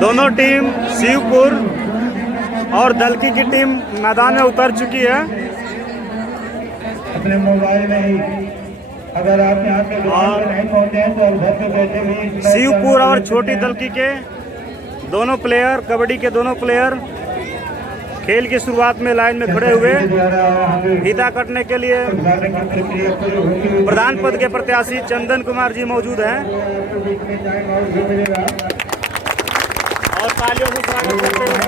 दोनों टीम शिवपुर और दलकी की टीम मैदान में उतर चुकी है। अपने मोबाइल में ही अगर आप यहाँ पे नहीं पहुँचे हैं तो घर पे बैठे भी शिवपुर और छोटी दलकी के दोनों प्लेयर, कबड्डी के दोनों प्लेयर खेल की शुरुआत में लाइन में खड़े हुए फीता कटने के लिए प्रधान पद के प्रत्याशी चंदन कुमार जी मौजूद हैं और तालियों से स्वागत करते हैं।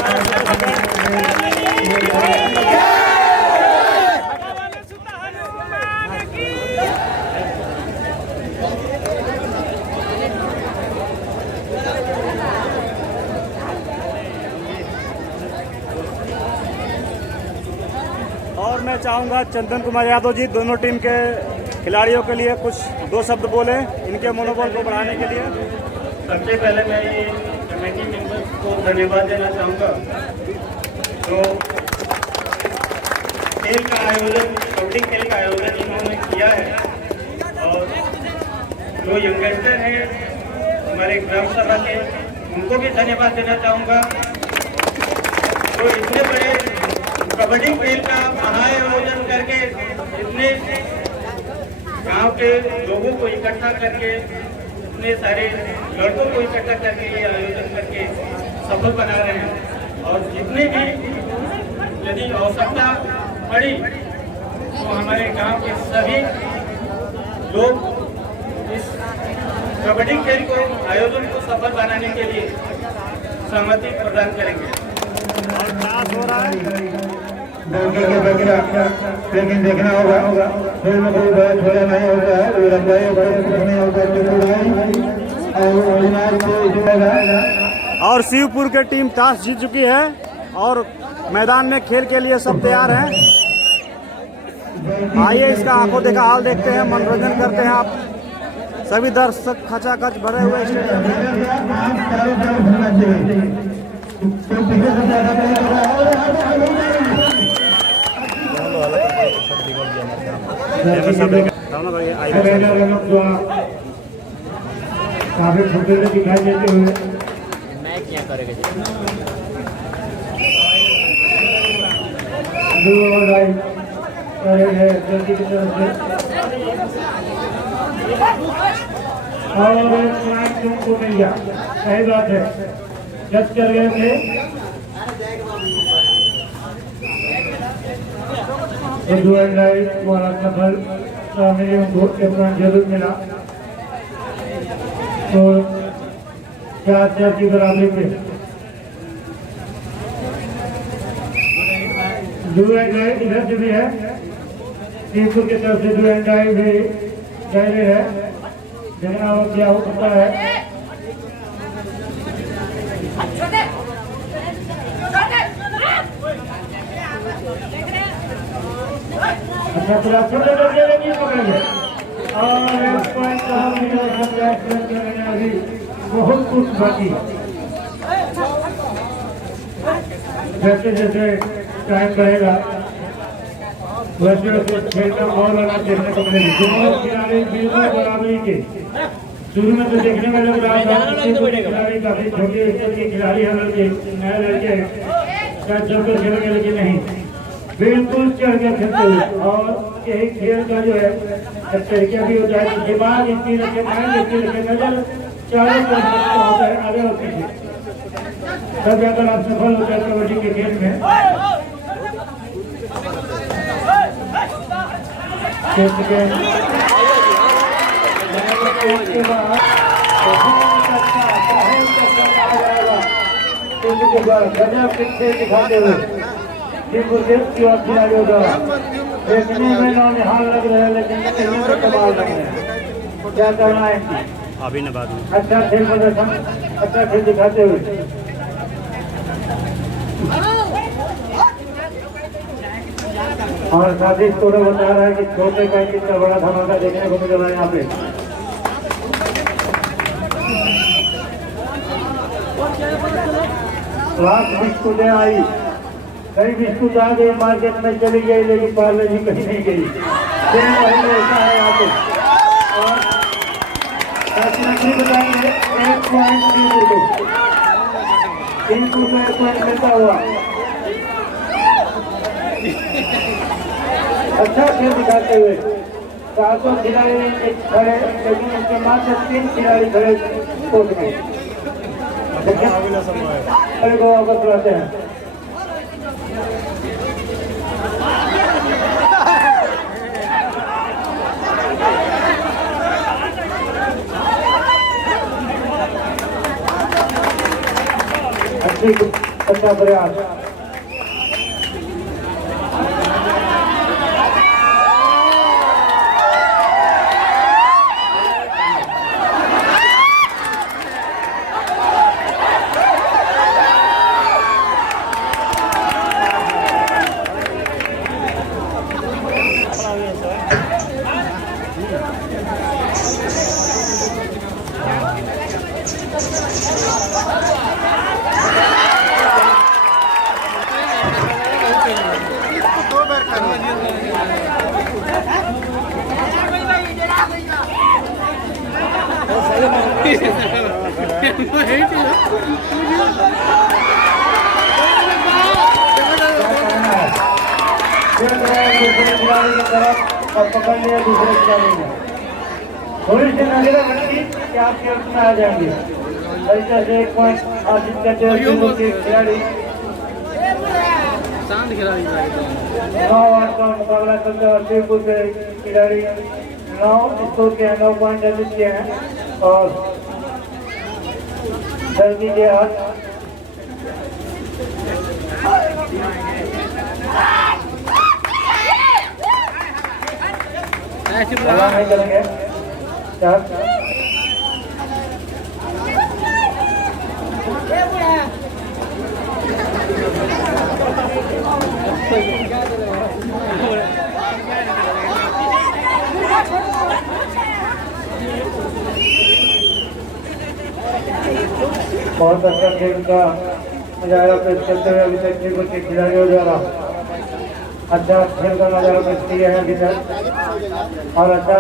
और मैं चाहूँगा चंदन कुमार यादव जी दोनों टीम के खिलाड़ियों के लिए कुछ दो शब्द बोले इनके मनोबल को बढ़ाने के लिए। सबसे पहले मैं ये कमेटी मेंबर्स को धन्यवाद देना चाहूँगा जो खेल का आयोजन, कबड्डी खेल का आयोजन इन्होंने किया है और जो यंगस्टर हैं हमारे ग्राम सभा के उनको भी धन्यवाद देना चाहूँगा। तो इतने बड़े कबड्डी खेल का महाआयोजन करके इतने गांव के लोगों को इकट्ठा करके, इतने सारे लड़कों को इकट्ठा करके ये आयोजन करके सफल बना रहे हैं और जितने भी यदि आवश्यकता पड़ी तो हमारे गांव के सभी लोग इस कबड्डी खेल को आयोजन को सफल बनाने के लिए सहमति प्रदान करेंगे। और क्लास हो रहा है लेकिन देखना होगा थोड़ा नहीं होता है। और शिवपुर के टीम टॉस जीत चुकी है और मैदान में खेल के लिए सब तैयार हैं। आइए इसका आंखों देखा हाल देखते हैं, मनोरंजन करते हैं। आप सभी दर्शक खचाखच भरे हुए काफी छोटे से दिखाई देते हुए मैच यहाँ करेंगे जल्दी की तरफ से और तुमको मिल गया। सही बात है, जज कर गए थे वाला सफल मेरे उनको जरूर मिला तो 4-4 की बराबरी पे इधर से भी है, शिवपुर की तरफ से भी जारी है। देखना हो क्या होता है। अच्छा छोटे बच्चे नहीं पकड़ेंगे और अभी बहुत कुछ बाकी। जैसे जैसे टाइम बढ़ेगा वैसे वैसे खेल का माहौल अलग देखने को मिलेगी। दोनों खिलाड़ी बिल्कुल बराबरी के शुरू में तो देखने में लग रहा था खिलाड़ी काफी छोटे स्तर के खिलाड़ी हैं, लड़के नए लड़के क्या चलकर खेलेंगे, लेकिन नहीं बिल्कुल चढ़ के खेलते हुए। और यही खेल का जो है तरीका भी होता है, दिमाग इतनी रखे, माइंड इतनी रखे, नजर चारों तरफ होता है, आगे और पीछे, तब जाकर आप सफल होते हैं कबड्डी के खेल में। दिखाते हुए खिलाड़ियों द्वारा देखने में नौनिहाल लग रहे हैं, लेकिन कमाल लग रहे हैं। क्या करना है अभी न बाद में अच्छा खेल प्रदर्शन, अच्छा खेल दिखाते हुए। और साथी थोड़ा बता रहा है कि छोटे का कितना बड़ा धमाका देखने को मिल रहा है यहाँ पे। लास्ट बिस्कुटें आई, कई बिस्कुट आ गई मार्केट में चली गई, लेकिन पार्ले जी कहीं नहीं गई। सेम वही वैसा है यहाँ पे। और बताएंगे 1.3 को 3 को 1 पॉइंट मिलता हुआ अच्छा खेल दिखाते हुए 400 खिलाड़ी खड़े, लेकिन इसके मात्र 3 खिलाड़ी खड़े कोर्ट में। खड़े को वापस लाते हैं। अच्छा प्रयास। और पकड़ लिया दूसरे खिलाड़ी ने। थोड़ी सी नजर रखी कि आप खेल में आ जाएंगे। ऐसा से 1 पॉइंट हासिल करते हैं खिलाड़ी। 9 8 का मुकाबला करते हैं शिवपुर के खिलाड़ी 9 स्कोर के 9 पॉइंट अर्जित किए हैं। और जल्दी के हाथ नहीं करेंगे। बहुत अच्छा खेल का नजारा पेश करते हुए अभी तक शिवपुर के खिलाड़ियों द्वारा अच्छा खेल का नजारा पेश किया है अभी तक। और अच्छा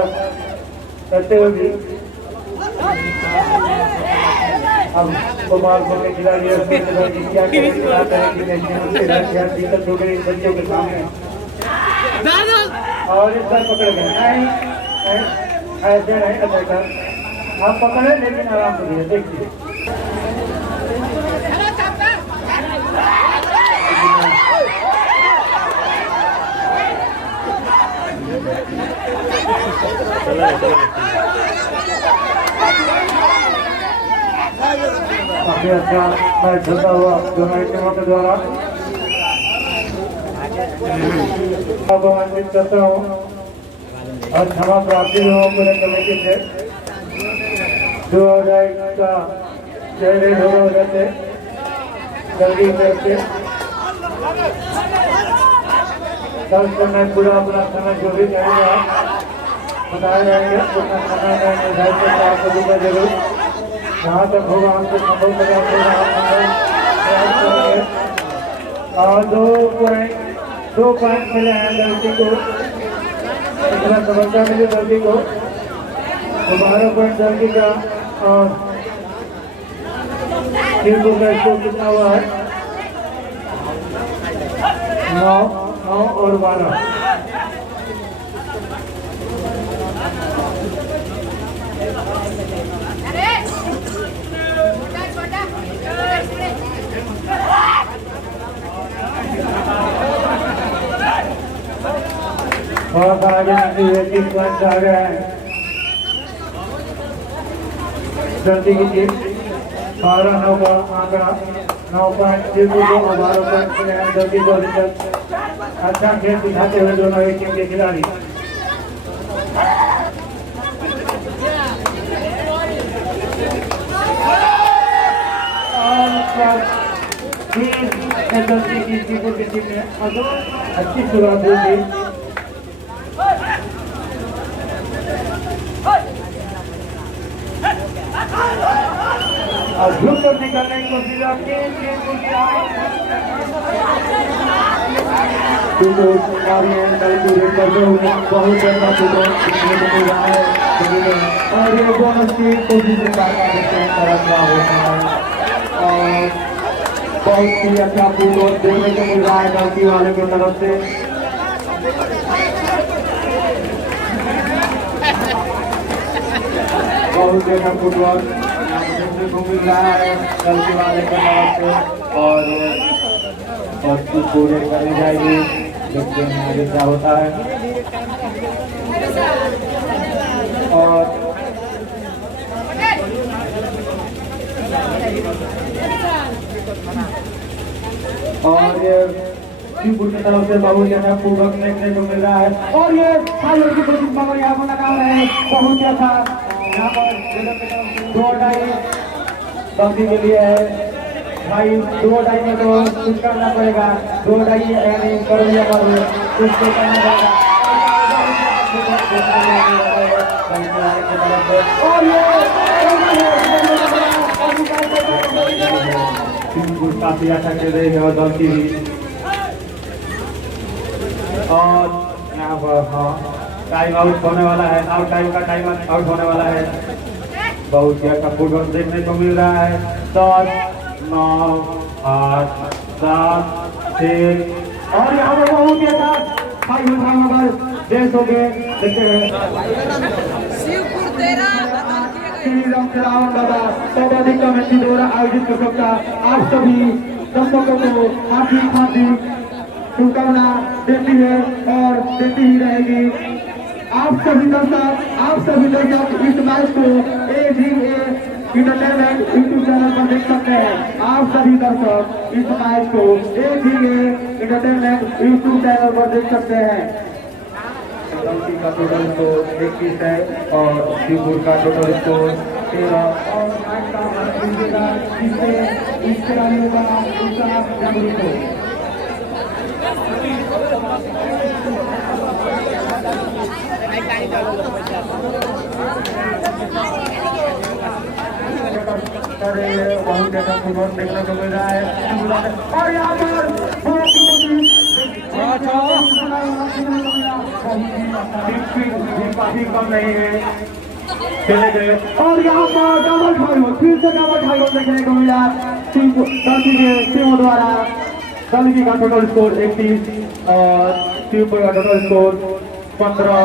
करते हुए भी अब कुमारपुर के खिलाड़ियों क्या दिक्कत हो गई बच्चों के सामने। और इस पर पकड़ गए नहीं ऐसे नहीं करता। आप पकड़े लेकिन आराम से देखिए। काफी अच्छा मैच चलता हुआ दोनों टीमों के द्वारा। आमंत्रित करता हूँ और क्षमा प्राप्ति पूरे कमेटी से 2000 का चेहरे हो रहते जल्दी करके कल समय पूरा अपना समय जो भी रहेगा बताए जाएंगे उतना समय निर्धारित आपको दूंगा जरूर। जहाँ तक होगा हमको संभव प्रयास करेंगे। और 2 पॉइंट मिले हैं लड़की को, इतना समस्या मिली लड़की को। 12 पॉइंट लड़की का और शिवपुर का स्कोर कितना हुआ है 9 और 12। बहुत आगे 30 पॉइंट आ गए हैं जल्दी की टीम। 12-9 का आंकड़ा 9 पॉइंट शिवपुर को 12 पॉइंट मिले हैं जल्दी को। अच्छा खेल दिखाते हुए दोनों एक टीम के खिलाड़ी। जल्दी की शिवपुर की टीम ने अच्छी शुरुआत हुई थी। और झूठ कर निकालने की कोशिश आपकी और ये कैलकुलेट करते हुए बहुत अच्छा फुटबॉल देखने को मिल रहा है और ये बोनस की कोशिश तरफ का होता है और बहुत ही अच्छा फुटबॉल देखने को मिल रहा है गलती वाले की तरफ से। बहुत अच्छा फुटबॉल देखने को मिल रहा है गलती वाले की तरफ से और पूरे करनी जाएगी। देखते हैं आगे क्या होता है और ये शिवपुर की तरफ से बहुत अच्छा पूर्वक देखने को मिल रहा है और ये की कोशिश मगर यहाँ पर लगा रहे हैं बहुत अच्छा यहाँ पर 2-2 बंदी के लिए है भाई 2-2 में तो कुछ करना पड़ेगा 2-2 यानी कर लिया पर कुछ तो करना पड़ेगा और ये काफी अच्छा खेल रही है और दल की भी और यहाँ पर हाँ टाइम आउट होने वाला है आउट टाइम का टाइम आउट होने वाला है। बहुत ही अच्छा फुटबॉल देखने को मिल रहा है 10 9 8 7 6 और यहाँ पर बहुत ही अच्छा देश हो गए देखते हैं कमेटी द्वारा आयोजित प्रतियोगिता आप सभी दर्शकों को हार्दिक शुभकामना देती है और देती ही रहेगी। आप सभी दर्शक इस मैच को AGA इंटरटेनमेंट यूट्यूब चैनल पर देख सकते हैं। आप सभी दर्शक इस मैच को AGA इंटरटेनमेंट यूट्यूब चैनल पर देख सकते हैं। गलती का टोटल स्कोर 21 है और शिवपुर का टोटल स्कोर 13 और इससे आने का बहुत अच्छा फुटबॉल देखने को मिल रहा है और यहाँ पर काफी कम नहीं है खेले गए और यहाँ पर डबल फाइव फिर से डबल फाइव देखने को मिला टीमों द्वारा। गलती का टोटल स्कोर 31 और शिवपुर का टोटल स्कोर 15।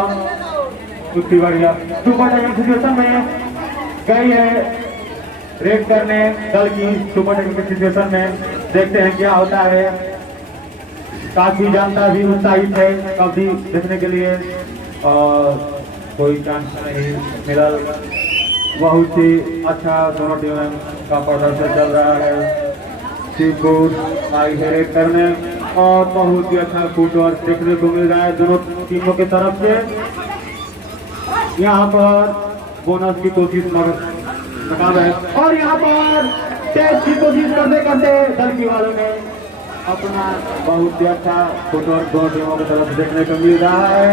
दूसरी बढ़िया सुपर टाइम सिचुएशन में गई है रेड करने दल की सुपर टाइम की सिचुएशन में देखते हैं क्या होता है। काफी जानता भी उत्साहित है कबड्डी देखने के लिए और कोई चांस नहीं मिला। बहुत ही अच्छा दोनों टीम का प्रदर्शन चल रहा है। शिवपुर आई है रेड करने और बहुत ही अच्छा फुटवर्क देखने को मिल रहा है दोनों टीमों की तरफ से। यहाँ पर बोनस की कोशिश नाकाम है और यहाँ पर टेस्ट की कोशिश करते करते दल की वालों ने अपना बहुत ही अच्छा फुटवर्क दोनों टीमों की तरफ देखने को मिल रहा है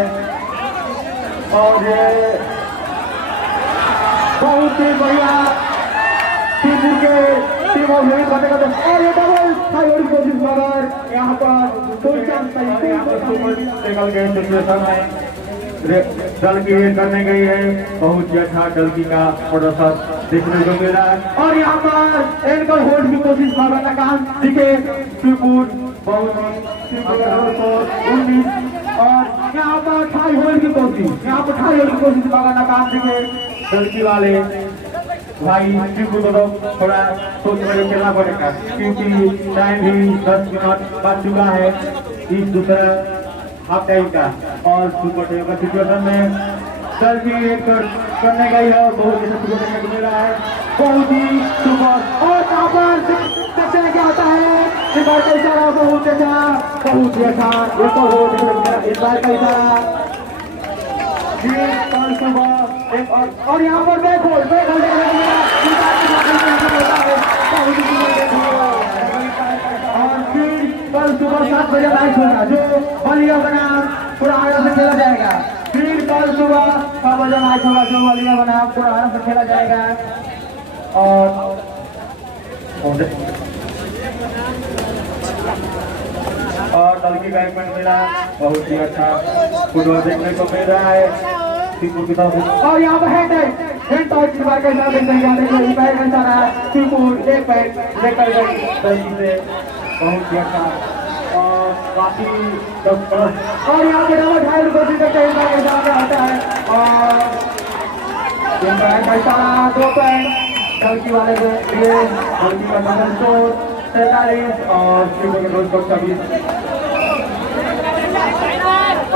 और ये बहुत ही बढ़िया टीम के टीमों में करते करते और ये डबल फाइव की कोशिश मगर यहाँ पर कोई चांस नहीं। यहाँ पर निकल गए सिचुएशन में दल की रेड करने गई है। बहुत ही अच्छा दल की का प्रदर्शन देखने को मिल रहा है और यहाँ पर एंकर होल्ड की कोशिश मगर नाकाम दिखे शिवपुर बहुत 19 और यहाँ पर ठाई होल्ड की कोशिश मगर नाकाम दिखे दल की वाले। भाई शिवपुर को तो थोड़ा सोच समझ खेलना पड़ेगा क्योंकि टाइम भी 10 मिनट बच चुका है इस दूसरा हाफ टाइम का और सुपर टाइम का सिचुएशन में दल की रेड करने गई है और बहुत अच्छा सुपर देखने को मिल रहा है। बहुत ही सुपर और यहाँ पर देखते हैं क्या होता है। इस बार का इशारा बहुत ही अच्छा ये तो बहुत इस बार का इशारा कल सुबह एक और यहाँ पर बैक होल और फिर कल सुबह 7 बजे मैच होगा जो बलिया बनाम पुराना से खेला जाएगा। फिर कल सुबह 6 बजे मैच होगा जो बलिया बनाम पुराना से खेला जाएगा और दल की बैकमेंट मिला, बहुत ही अच्छा फुटबॉल देखने को मिल रहा है टीपू की तरफ से। और यहाँ पर हेड टॉस की बात करना देखने जाने को पैर में रहा है टीपू एक पैर लेकर गई दल से, बहुत ही अच्छा। और बाकी और यहाँ पे नंबर 2.5 रुपये का कहीं आता है और दो पैर लड़की वाले को लिए लड़की का नंबर 47 और टीपू के दोस्त को 26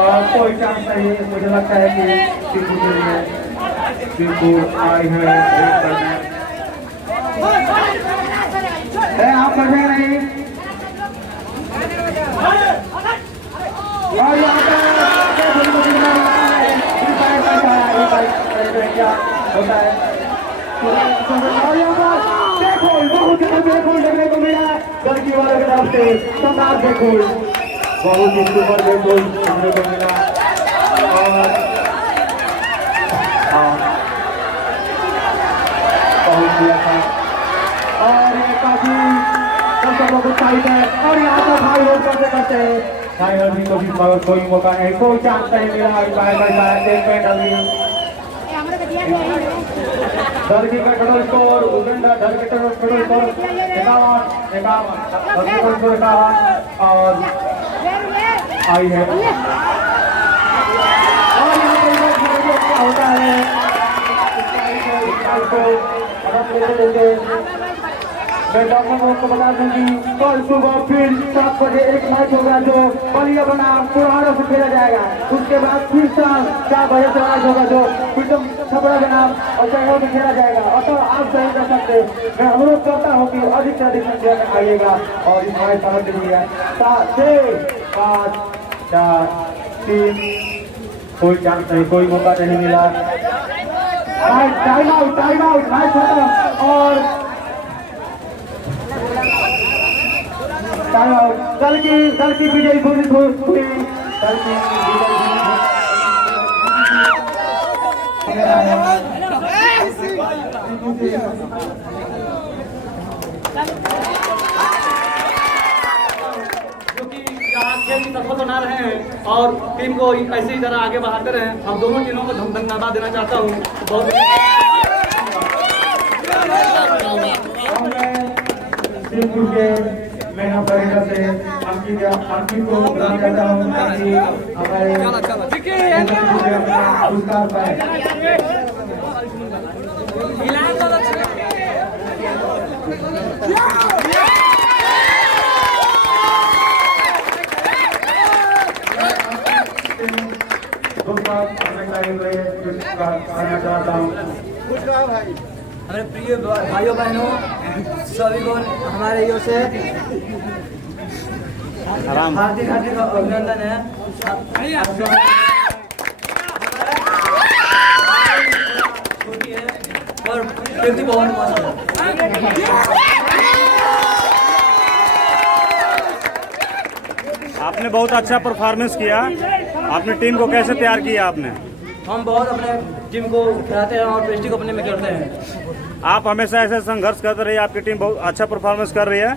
और कोई चांस नहीं। मुझे लगता है कि टीपू के लिए टीपू आई है आप बढ़े नहीं। और यहाँ पे होता है और यहाँ पर देखो बहुत देखो देखने को मिला लड़की वाले की तरफ से शानदार देखो, बहुत ही सुपर देखो देखने को मिला। और बहुत ही अच्छा और ये काफी दर्शकों को चाहिए है। और यहाँ पर भाई रोड करते करते भाई अभी को भी कोई मौका नहीं, कोई चांस नहीं मिला। धरकी का टोटल स्कोर उगंडा धरकी का टोटल स्कोर 51 और आई है। और क्या होता है मैं डॉक्टर को बता दूं कि कल सुबह फिर 7 बजे एक मैच होगा जो बलिया बना पुराना से खेला जाएगा। उसके बाद फिर शाम 4 बजे से मैच होगा जो प्रीतम छपरा बना और शहरों में खेला जाएगा। और तो आप सही कर सकते, मैं अनुरोध करता हूँ कि अधिक से अधिक संख्या में आइएगा और इस मैच समझ लीजिए 7 6 5 4 3 कोई चांस नहीं, कोई मौका नहीं मिला। टाइम आउट मैच खत्म और कल की विजयी घोषित हुई। कल की खेल की तरफ बना रहे हैं और टीम को ऐसे ही तरह आगे बढ़ाते रहे। हम दोनों टीमों को धन्यवाद देना चाहता हूँ। बहुत मैं यहाँ पर से अंकित को बुलाना चाहता हूँ ताकि हमारे पुरस्कार पाए। हमारे प्रिय भाइयों बहनों सभी को हमारे योर से हार्दिक अभिनंदन है। और व्यक्ति बहुत मस्त है। आपने बहुत अच्छा परफॉर्मेंस किया। अपनी टीम को कैसे तैयार किया आपने? हम बहुत अपने टीम को खिलाते हैं और प्रेस्टी को अपने में खेलते हैं। आप हमेशा ऐसे संघर्ष करते रहिए। आपकी टीम बहुत अच्छा परफॉर्मेंस कर रही है।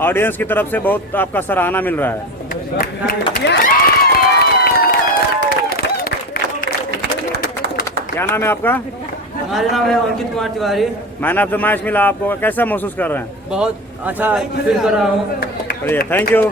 ऑडियंस की तरफ से बहुत आपका सराहना मिल रहा है। क्या नाम है आपका? हमारा नाम है Ankit Kumar Tiwari. Man of the match मिला आपको, कैसा महसूस कर रहे हैं? बहुत अच्छा फील कर रहा हूँ। बढ़िया, थैंक यू।